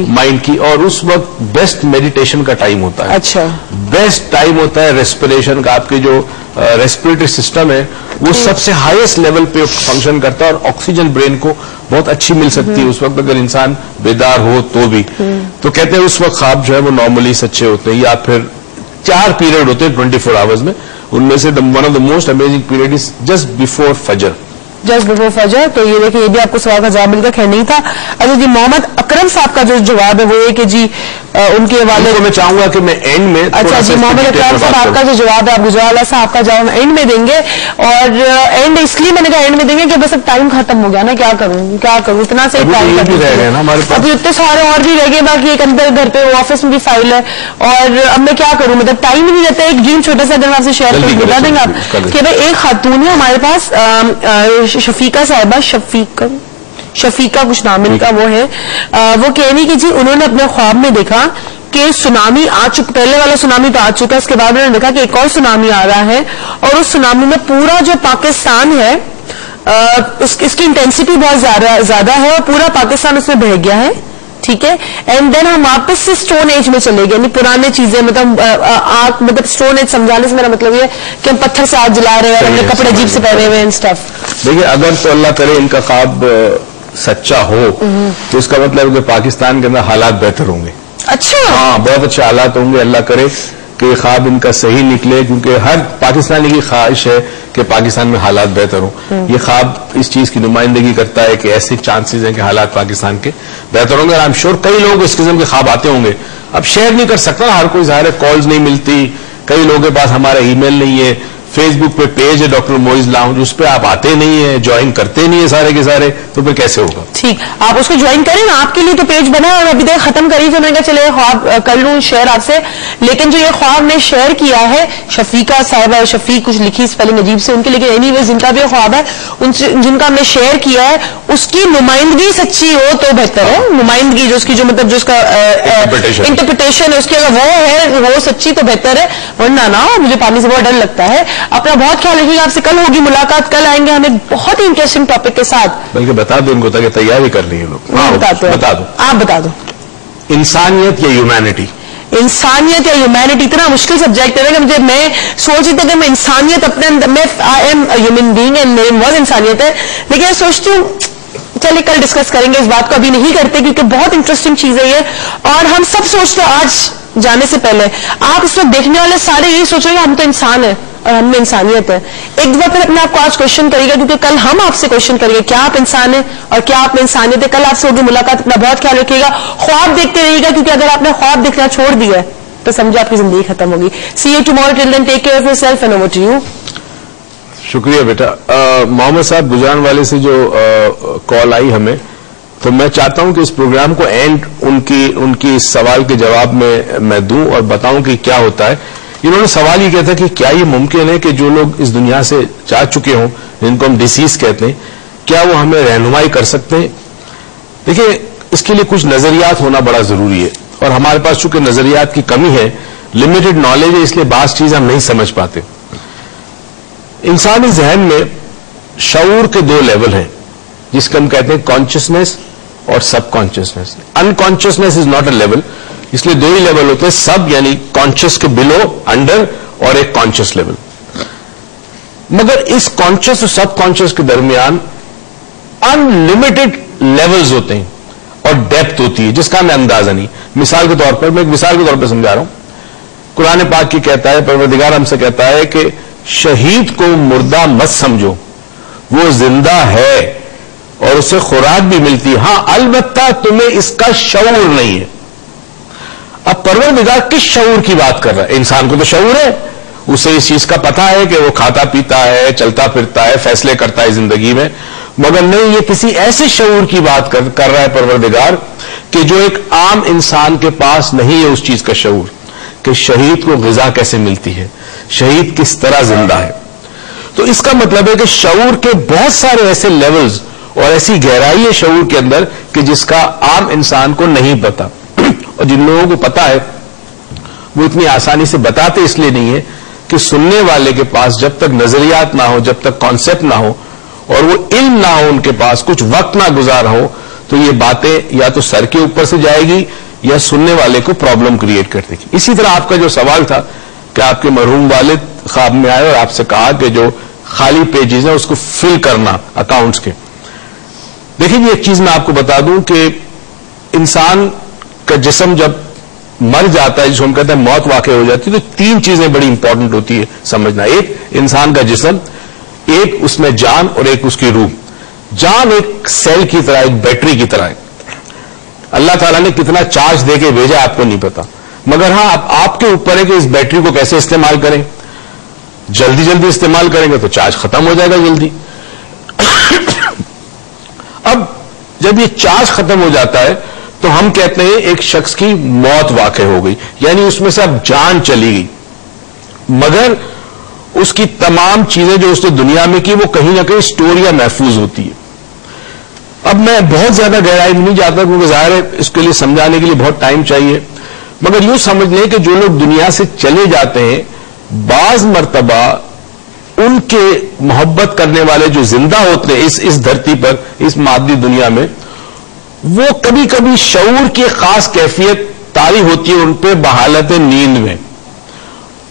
Mind की, और उस वक्त बेस्ट मेडिटेशन का टाइम होता है। अच्छा, बेस्ट टाइम होता है रेस्पिरेशन का। आपके जो रेस्पिरेटरी सिस्टम है वो सबसे हाईएस्ट लेवल पे फंक्शन करता है, और ऑक्सीजन ब्रेन को बहुत अच्छी मिल सकती है उस वक्त अगर इंसान बेदार हो तो भी। तो कहते हैं उस वक्त ख्वाब जो है वो नॉर्मली सच्चे होते हैं, या फिर 4 पीरियड होते हैं 24 आवर्स में। उनमें से one of the most amazing period is just before फजर। जस्ट बिफोर फजर। तो ये देखिए, ये भी आपको सवाल का जवाब मिलकर खैर नहीं था। अच्छा जी, मोहम्मद अकरम साहब का जो जवाब है वो ये कि जी उनके वाले मैं चाहूंगा कि मैं एंड में। अच्छा जी, मोहम्मद अकरम साहब आपका जो जवाब है, आप गुजरावाला साहब का जवाब एंड में देंगे। और एंड इसलिए मैंने कहा एंड में देंगे कि बस अब टाइम खत्म हो गया ना, क्या करूं इतना से टाइम अभी इतने सारे और भी रह गए, बाकी एक अंदर घर पे ऑफिस में भी फाइल है, और अब मैं क्या करूं, मतलब टाइम ही नहीं रहता। एक ड्रीम छोटा सा अगर मैं आपसे शेयर कर बता देंगे आप कि भाई एक खातून है हमारे पास, शफीका साहिबा, शफीका कुछ नाम इनका वो है, वो कह रही कि जी उन्होंने अपने ख्वाब में देखा कि सुनामी आ चुका, पहले वाला सुनामी तो आ चुका है, उसके बाद उन्होंने देखा कि एक और सुनामी आ रहा है, और उस सुनामी में पूरा जो पाकिस्तान है इसकी इंटेंसिटी बहुत ज्यादा है, और पूरा पाकिस्तान उसमें बह गया है। ठीक है, एंड देन हम वापस से स्टोन एज में चले गए, यानी पुराने चीजें, मतलब आग, मतलब स्टोन एज समझाने से मेरा मतलब ये कि हम पत्थर से आग जला रहे हैं, हमने कपड़े अजीब से पहने हुए हैं स्टफ। देखिए, अगर तो अल्लाह करे इनका ख्वाब सच्चा हो तो इसका मतलब है कि पाकिस्तान के अंदर हालात बेहतर होंगे। अच्छा, हाँ, बहुत अच्छे हालात होंगे। अल्लाह करे कि ख्वाब इनका सही निकले, क्योंकि हर पाकिस्तानी की ख्वाहिश है कि पाकिस्तान में हालात बेहतर हों। ये ख्वाब इस चीज की नुमाइंदगी करता है कि ऐसे चांसेस हैं कि हालात पाकिस्तान के बेहतर होंगे। आई एम श्योर कई लोगों को इस किस्म के ख्वाब आते होंगे। अब शेयर नहीं कर सकता हर कोई, ज़ाहिर है कॉल्स नहीं मिलती, कई लोगों के पास हमारा ईमेल नहीं है, फेसबुक पे पेज है डॉक्टर मोइज लाउंज, उस पर आप आते नहीं है, ज्वाइन करते नहीं है सारे के सारे, तो फिर कैसे होगा? ठीक, आप उसको ज्वाइन करें ना, आपके लिए तो पेज बना है, और अभी तक खत्म करी, तो मैंने कहा चले ख्वाब कर लूं शेयर आपसे। लेकिन जो ये ख्वाब ने शेयर किया है शफीका साहिबा, शफीक कुछ लिखी स्पेलिंग अजीब से उनके, लेकिन एनीवेज जिनका भी ख्वाब है, जिनका हमने शेयर किया है, उसकी नुमाइंदगी सच्ची हो तो बेहतर है। नुमाइंदगी जो उसकी, जो मतलब जो उसका इंटरप्रिटेशन है उसकी, अगर वो है वो सच्ची तो बेहतर है, वरना ना मुझे पानी से बहुत डर लगता है। अपना बहुत ख्याल रखिएगा, आपसे कल होगी मुलाकात, कल आएंगे हम एक बहुत ही इंटरेस्टिंग टॉपिक के साथ। बल्कि बता दो उनको ताकि तैयारी कर रही है लोग। बता दो, आप बता दो। इंसानियत या ह्यूमैनिटी? इंसानियत या ह्यूमैनिटी इतना मुश्किल सब्जेक्ट है कि मैं सोच रही थी कि मैं इंसानियत अपने अंदर, मैं I am human being and मेरे बहुत इंसानियत है, लेकिन मैं सोचती हूँ चलिए कल डिस्कस करेंगे इस बात को, अभी नहीं करते क्योंकि बहुत इंटरेस्टिंग चीज है ये। और हम सब सोचते हैं आज जाने से पहले, आप इस वक्त देखने वाले सारे यही सोच रहे हैं हम तो इंसान है और हम में इंसानियत है। एक दफा फिर अपने आप को आज क्वेश्चन करिएगा, क्योंकि कल हम आपसे क्वेश्चन करेंगे क्या आप इंसान है और क्या आप में इंसानियत है। कल आपसे होगी मुलाकात, अपना बहुत ख्याल रखिएगा, ख्वाब देखते रहिएगा, क्योंकि अगर आपने ख्वाब देखना छोड़ दिया तो समझो आपकी जिंदगी खत्म होगी। See you tomorrow, till then take care of yourself and over to you. शुक्रिया बेटा। मोहम्मद साहब गुजरान वाले से जो कॉल आई हमें, तो मैं चाहता हूं कि इस प्रोग्राम को एंड उनकी इस सवाल के जवाब में मैं दूं और बताऊं कि क्या होता है। इन्होंने सवाल ये किया था कि क्या ये मुमकिन है कि जो लोग इस दुनिया से जा चुके हों, जिनको हम डिसीज कहते हैं, क्या वो हमें रहनुमाई कर सकते हैं? देखिए, इसके लिए कुछ नजरियात होना बड़ा जरूरी है, और हमारे पास चूंकि नजरियात की कमी है, लिमिटेड नॉलेज है, इसलिए बात चीज हम नहीं समझ पाते। इंसानी जहन में शऊर के 2 लेवल हैं, जिसको हम कहते हैं कॉन्शियसनेस और सब consciousness. Unconsciousness is not a level, इसलिए 2 ही लेवल होते हैं, सब यानी कॉन्शियस के बिलो, अंडर, और एक कॉन्शियस लेवल। मगर इस कॉन्शियस और सब कॉन्शियस के दरमियान अनलिमिटेड लेवल्स होते हैं और डेप्थ होती है जिसका हमें अंदाजा नहीं। मिसाल के तौर पर, मैं एक मिसाल के तौर पर समझा रहा हूं, कुरान पाक की कहता है, परवरदिगार हमसे कहता है कि शहीद को मुर्दा मत समझो, वो जिंदा है और उसे खुराक भी मिलती है, हां अलबत्ता तुम्हें इसका शऊर नहीं है। अब परवरदिगार किस शऊर की बात कर रहा है? इंसान को तो शऊर है, उसे इस चीज का पता है कि वो खाता पीता है, चलता फिरता है, फैसले करता है जिंदगी में, मगर नहीं, ये किसी ऐसे शऊर की बात कर रहा है परवरदिगार कि जो एक आम इंसान के पास नहीं है। उस चीज का शऊर कि शहीद को ग़िज़ा कैसे मिलती है, शहीद किस तरह जिंदा है। तो इसका मतलब है कि शऊर के बहुत सारे ऐसे लेवल्स और ऐसी गहराई है शऊर के अंदर कि जिसका आम इंसान को नहीं पता, और जिन लोगों को पता है वो इतनी आसानी से बताते इसलिए नहीं है कि सुनने वाले के पास जब तक नजरियात ना हो, जब तक कॉन्सेप्ट ना हो और वो इल्म ना हो, उनके पास कुछ वक्त ना गुजारा हो, تو یہ باتیں یا تو سر کے اوپر سے جائے گی یا سننے والے کو پرابلم کریٹ کر دے گی. اسی طرح آپ کا جو سوال تھا کہ آپ کے مرحوم والد خواب میں آئے اور آپ سے کہا کہ جو خالی پیجز ہیں اس کو فل کرنا اکاؤنٹس کے. دیکھیں یہ ایک چیز میں آپ کو بتا دوں کہ انسان کا جسم جب مر جاتا ہے، جسے ہم کہتے ہیں موت واقع ہو جاتی ہے، تو 3 چیزیں بڑی امپورٹنٹ ہوتی ہے سمجھنا. ایک انسان کا جسم، ایک اس میں جان، اور ایک اس کی روح. جان ایک سیل کی طرح، ایک بیٹری کی طرح ہے. اللہ تعالیٰ نے کتنا چارج دے کے بھیجا آپ کو نہیں پتا، مگر ہاں آپ کے اوپر ہے کہ اس بیٹری کو کیسے استعمال کریں. جلدی استعمال کریں گے تو چارج ختم ہو جائے گا جلدی. اب جب یہ چارج ختم ہو جاتا ہے تو ہم کہتے ہیں ایک شخص کی موت واقع ہو گئی، یعنی اس میں سے اب جان چلی گئی، مگر اس کی تمام چیزیں جو اس نے دنیا میں کی وہ کہیں نہ کہیں اسٹور یا محفوظ ہوتی ہے. اب میں بہت زیادہ گہرائی میں نہیں جاتا کیونکہ ظاہر ہے اس کے لیے سمجھانے کے لیے بہت ٹائم چاہیے، مگر یوں سمجھ لیں کہ جو لوگ دنیا سے چلے جاتے ہیں، بعض مرتبہ ان کے محبت کرنے والے جو زندہ ہوتے ہیں اس دھرتی پر، اس مادی دنیا میں، وہ کبھی کبھی شعور کی خاص کیفیت طاری ہوتی ہے ان پہ بحالت نیند میں،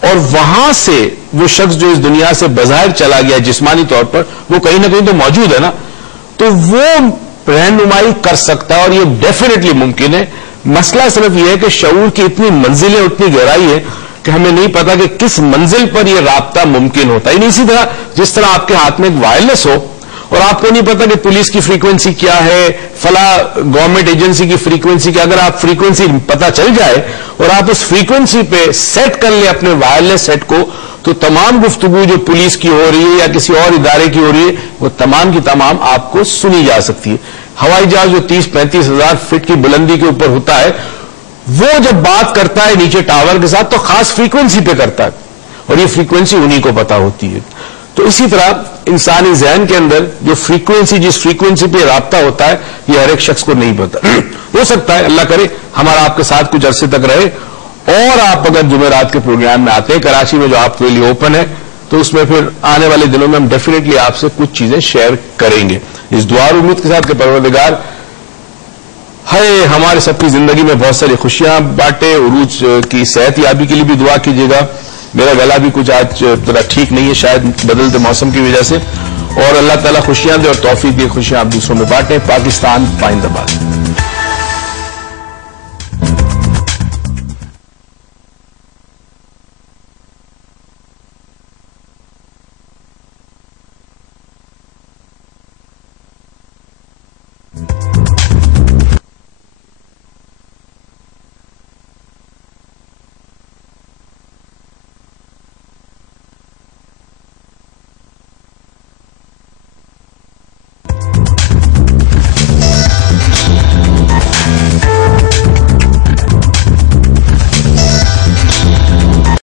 اور وہاں سے وہ شخص جو اس دنیا سے بظاہر چلا گیا جسمانی طور پر، وہ کہیں نہ کہیں تو موجود ہے نا، تو وہ رہنمائی کر سکتا ہے، اور یہ ڈیفینیٹلی ممکن ہے. مسئلہ صرف یہ ہے کہ شعور کی اتنی منزلیں، اتنی گہرائی ہے کہ ہمیں نہیں پتا کہ کس منزل پر یہ رابطہ ممکن ہوتا ہے. یعنی اسی طرح جس طرح آپ کے ہاتھ میں ایک وائرلیس ہو اور آپ کو نہیں پتا کہ پولیس کی فریکوینسی کیا ہے، فلاں گورنمنٹ ایجنسی کی فریکوینسی کیا، اگر آپ فریکوینسی پتا چل جائے اور آپ اس فریکوینسی پہ سیٹ کر لیں اپنے وائرلیس سیٹ کو، تو تمام گفتگو جو پولیس کی ہو رہی ہے یا کسی اور ادارے کی ہو رہی ہے وہ تمام کی تمام آپ کو سنی جا سکتی ہے. ہوائی جہاز جو 30-35 ہزار فٹ کی بلندی کے اوپر ہوتا ہے، وہ جب بات کرتا ہے نیچے ٹاور کے ساتھ تو خاص فریکوینسی پہ کرتا ہے، اور یہ فریکوینسی انہی کو پتا ہوتی ہے. تو اسی طرح انسانی ذہن کے اندر جو فریکوینسی، جس فریکوینسی پہ رابطہ ہوتا ہے، یہ ہر ایک شخص کو نہیں پتا. ہو سکتا ہے اللہ کرے ہمارا آپ کے ساتھ کچھ عرصے تک رہے، اور آپ اگر جمعرات کے پروگرام میں آتے ہیں کراچی میں جو آپ کے لیے اوپن ہے، تو اس میں پھر آنے والے دنوں میں ہم ڈیفینیٹلی آپ سے کچھ چیزیں شیئر کریں گے، اس دعا اور امید کے ساتھ کہ پروردگار ہمارے سب کی زندگی میں بہت ساری خوشیاں بانٹے. عروج کی صحت یابی کے لیے بھی دعا کیجیے گا. میرا گلا بھی کچھ آج ذرا ٹھیک نہیں ہے، شاید بدلتے موسم کی وجہ سے، اور اللہ تعالیٰ خوشیاں دے اور توفیق دے، خوشیاں آپ دوسروں میں بانٹیں. پاکستان پائندہ باد.